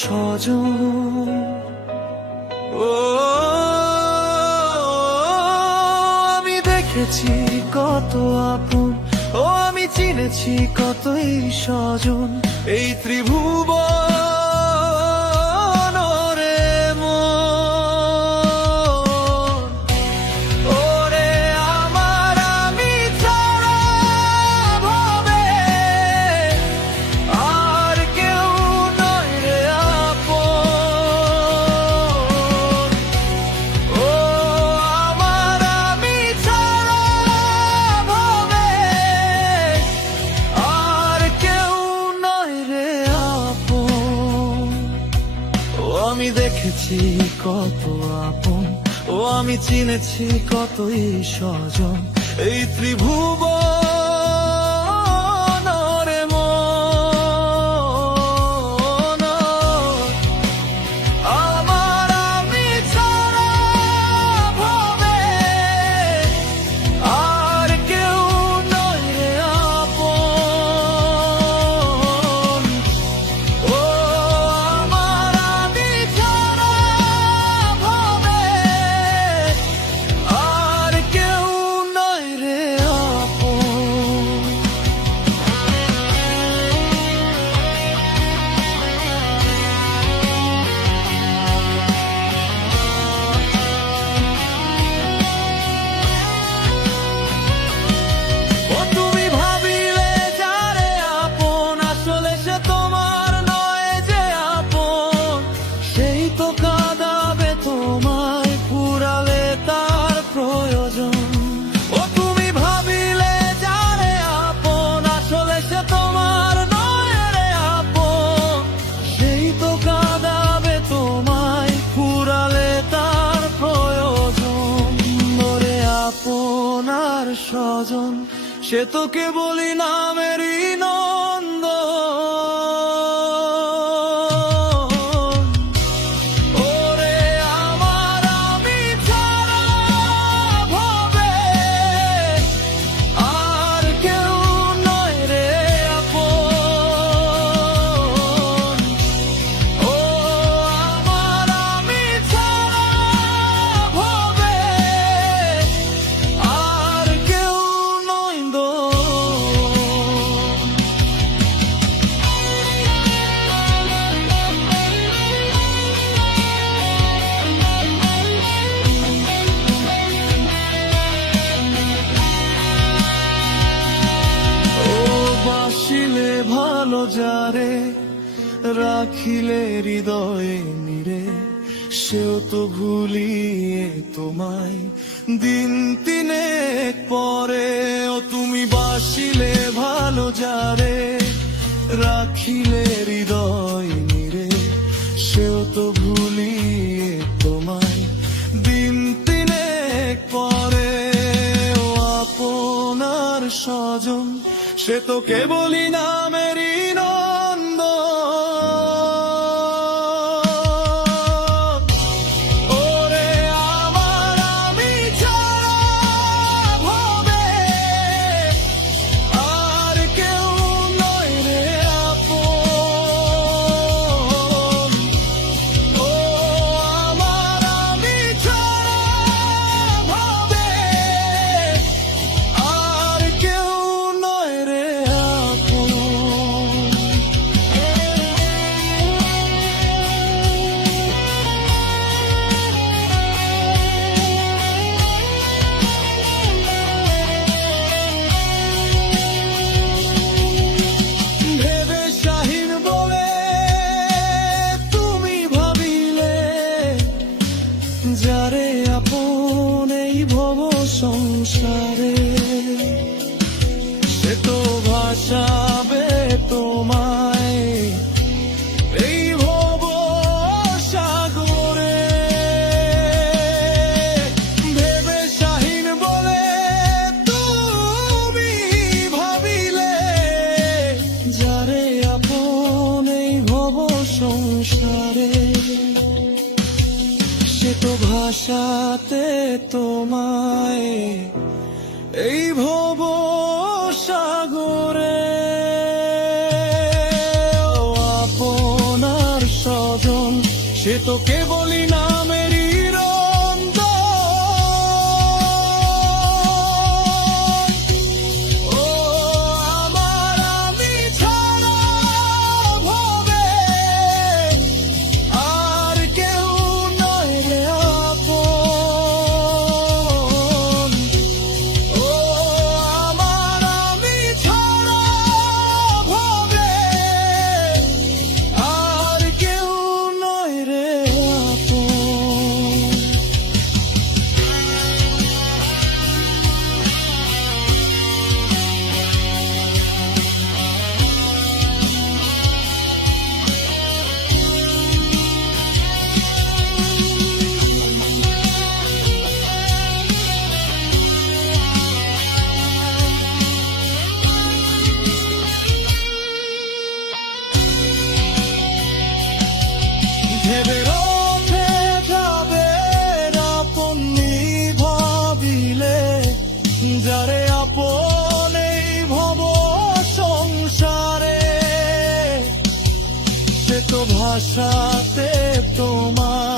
স্বজন। ও আমি দেখেছি কত আপন, ও আমি চিনেছি কতই স্বজন, এই ত্রিভুবন রে মন। ওরে আমার আমি ছাড়া ভবে আর কেউ নয় রে আপন। ও আমার আমি ছাড়া ভবে আর কেউ নয় রে আপন। ও আমি দেখেছি কত আপন, ও আমি চিনেছি কতই স্বজন, এই ত্রিভুবন রে মন। আমার আমি ছাড়া ভবে আর কেউ নয় রে আপন। ও আমার আমি ছাড়া ভবে আর কেউ নয় রে আপন। ও তুমি ভাবিলে যারে আপন, আসলে সে তোমার নয় যে আপন, সেই তো কাঁদাবে তোমায় ফুরালে তার প্রয়োজন। ও তুমি ভাবিলে যারে আপন, আসলে সে তোমার নয় রে আপন, সেই তো কাঁদাবে তোমায় ফুরালে তার প্রয়োজন। ওরে আপনার স্বজন, সে তো কেবলই নামেরই নন্দ। ওরে আমার আমি ছাড়া ভবে আর কেউ নয় রে আপন। ও আমার আমি ছাড়া ভবে আর কেউ নয় দো। ও বাসিলে ভালো যারে, রাখিলে হৃদয়ে নিরে, সেও তো ভুলিয়ে তোমায় দিন তিনেক পরে। ও তুমি বাসিলে ভালো যারে, রাখিলে হৃদয় নিরে, সেও তো ভুলিয়ে তোমায় দিন তিনেক পরে। ও আপনার স্বজন, সে তো কেবলই নামেরই নন্দ। ওরে আমার আমি ছাড়া ভবে আর কেউ নয় রে আপন। ও আমার আমি ছাড়া ভবে আর কেউ নয় রে আপন। ভেবে শাহীন বলে তুমি ভাবিলে যারে আপন এই ভব সংসারে, সে তো ভাসাবে তোমায় এই ভব সাগরে। ভেবে শাহীন বলে তুমি ভাবিলে যারে আপন এই ভব সংসারে, সে তো ভাসাতে তোমায় এই ভব সাগরে। ও আপনার স্বজন। তো কেবলই নামেরই রন্ধন। ও আমার আমি ছাড়া ভবে আর কেউ নয় রে আপন। ও আমার আমি ছাড়া ভবে আর কেউ নয় রে আপন। ভেবে ওঠে যাবে আপন ভাবিলে, যারে আপন এই ভব সংসারে, সে তো ভাষাতে তোমার